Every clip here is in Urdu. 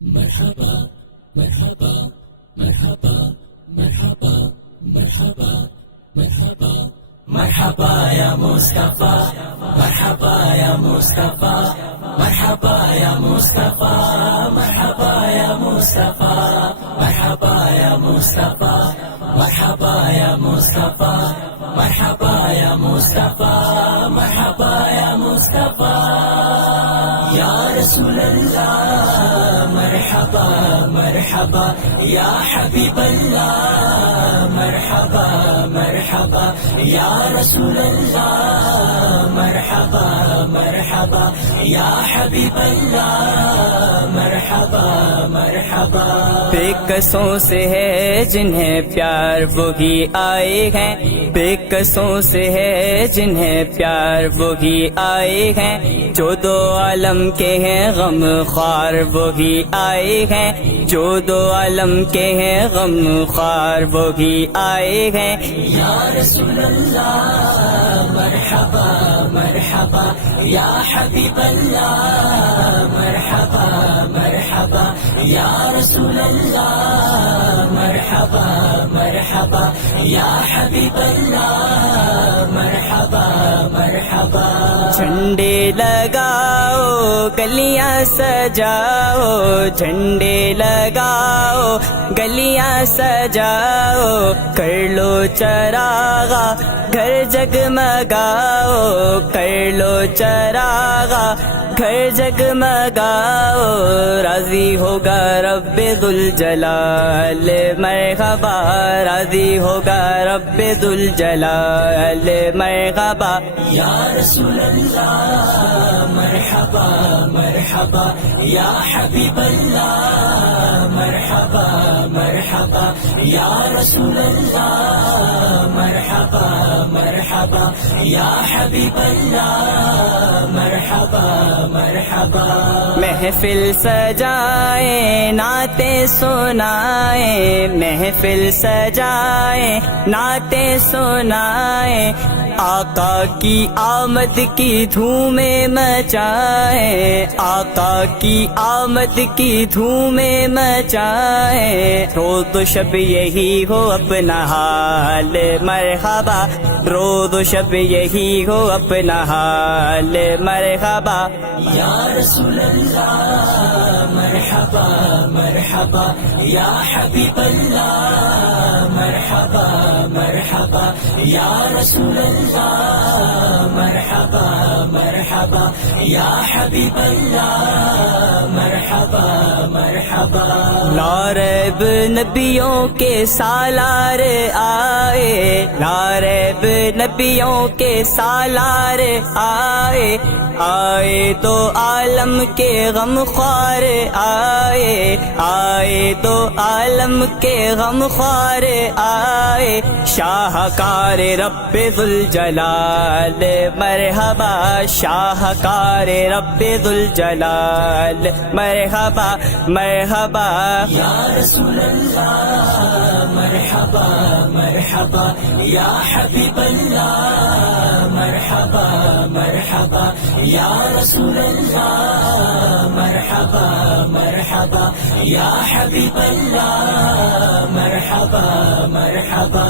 مرحبا مرحبا مرحبا مرحبا مرحبا مرحبا مرحبا يا مصطفى مرحبا يا مصطفى مرحبا يا مصطفى مرحبا يا مصطفى مرحبا يا مصطفى مرحبا يا مصطفى مرحبا يا مصطفى مرحبا يا مصطفى يا رسول الله مرحبا مرحبا يا حبيب الله مرحبا مرحبا يا رسول الله مرحبا مرحبا يا حبيب الله مرحبا مرحبا بے قصوں سے ہے جنہیں پیار وہی آئے ہیں، بے قصوں سے ہے جنہیں پیار وہی آئے ہیں، جو دو عالم کے ہیں غم خوار وہی آئے ہیں، جو دو عالم کے ہیں غم خوار وہی آئے ہیں۔ يا رسول الله مرحبا مرحبا يا حبيب الله مرحبا مرحبا يا رسول الله مرحبا مرحبا يا حبيب الله مرحبا مرحبا جھنڈے لگاؤ گلیاں سجاؤ، جھنڈے لگاؤ گلیاں سجاؤ، کر لو چراغا گھر جگمگاؤ، کر لو چراغا گھر جگمگاؤ، راضی ہوگا رب ذوالجلال مرحبا، راضی ہوگا رب ذوالجلال مرحبا۔ يا رسول الله مرحبا مرحبا يا حبيب الله مرحبا مرحبا يا رسول الله مرحبا مرحبا يا حبيب الله مرحبا مرحبا محفل سجائیں نعتیں سنائیں، محفل سجائیں نعتیں سنائیں، آقا کی آمد کی دھومیں مچائیں، آقا کی آمد کی دھومیں مچائیں، روز و شب یہی ہو اپنا حال مرحبا، روز و شب یہی ہو اپنا حال مرحبا۔ يا رسول الله مرحبا مرحبا يا حبيب الله مرحبا مرحبا يا رسول الله مرحبا مرحبا يا حبيب الله مرحبا مرحبا لا ریب نبیوں کے سالار آئے، لا ریب نبیوں کے سالار آئے، آئے تو عالم کے غم خوار آئے، آئے تو عالم کے غم خوار آئے، شاہکار رب ذوالجلال مرحبا، شاہکار رب ذوالجلال مرحبا مرحبا۔ يا رسول الله مرحبا مرحبا يا حبيب الله مرحبا مرحبا يا رسول الله مرحبا مرحبا يا حبيب الله مرحبا مرحبا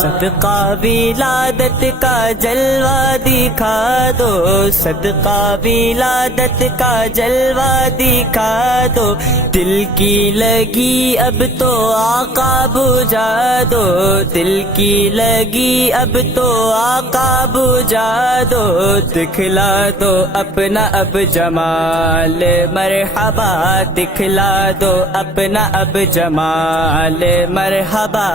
صدقہ ولادت کا جلوہ دکھا دو، صدقہ ولادت کا جلوہ دکھا دو، دل کی لگی اب تو آقا بجھا دو، دل کی لگی اب تو آقا بجھا دو، دکھلا دو اپنا اب جمال مرحبا، دکھلا دو اپنا اب جمال مرحبا۔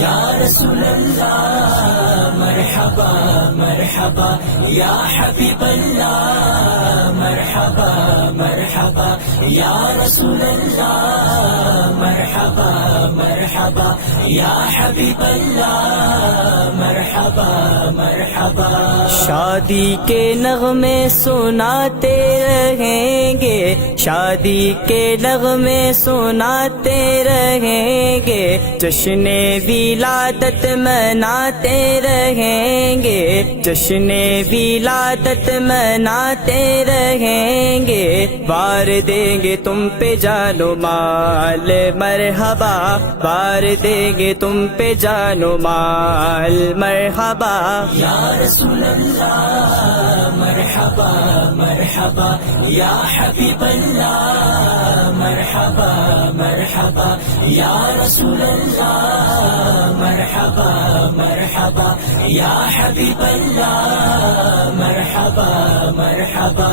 يا رسول الله مرحبا مرحبا يا حبيب الله مرحبا مرحبا يا رسول الله مرحبا مرحبا يا حبيب الله مرحبا مرحبا شادی کے نغمے سناتے رہیں گے، شادی کے نغمے سناتے رہیں گے، جشن ولادت مناتے رہیں گے، جشن ولادت مناتے رہیں گے، وار دیں گے تم پہ جان و مال مرحبا، وار دیں گے تم پہ جان و مال مرحبا۔ یا رسول اللہ مرحبا مرحبا، یا حبیب اللہ مرحبا مرحبا، یا رسول اللہ مرحبا مرحبا، یا حبیب اللہ مرحبا مرحبا۔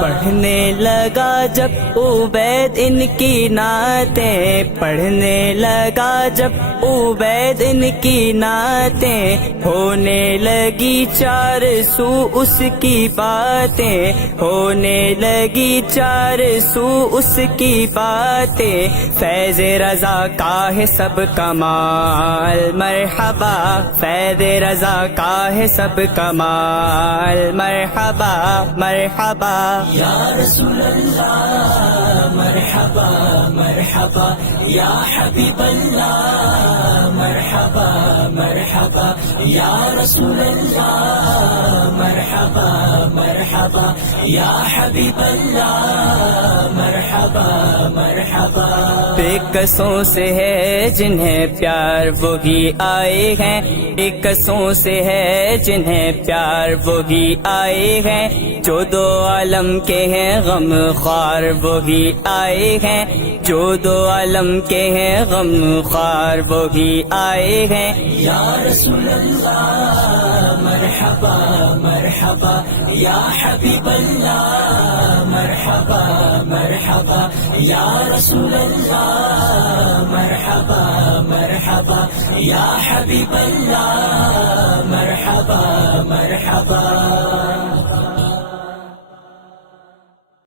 پڑھنے لگا جب عبید ان کی نعتیں، پڑھنے لگا جب عبید ان کی نعتیں، ہونے لگی چار سو اس کی باتیں، ہونے لگی چار سو اس کی باتیں، فیض رضا کا ہے سب کمال مرحبا، فیض رضا کا ہے سب کمال مرحبا مرحبا۔ یا رسول اللہ مرحبا مرحبا، یا حبیب اللہ مرحبا مرحبا، یا رسول اللہ مرحبا مرحبا، یا حبیب اللہ مرحبا مرحبا۔ بے کسوں سے ہے جنہیں پیار وہی آئے ہیں، بے کسوں سے ہے جنہیں پیار وہی آئے ہیں، جو دو عالم کے ہیں غم خوار وہی آئے ہیں، جو دو عالم کے ہیں غم خوار وہی آئے ہیں۔ یا رسول اللہ مرحبا مرحبا، یا حبیب اللہ مرحبا مرحبا، یا رسول اللہ مرحبا مرحبا، یا حبیب اللہ مرحبا مرحبا۔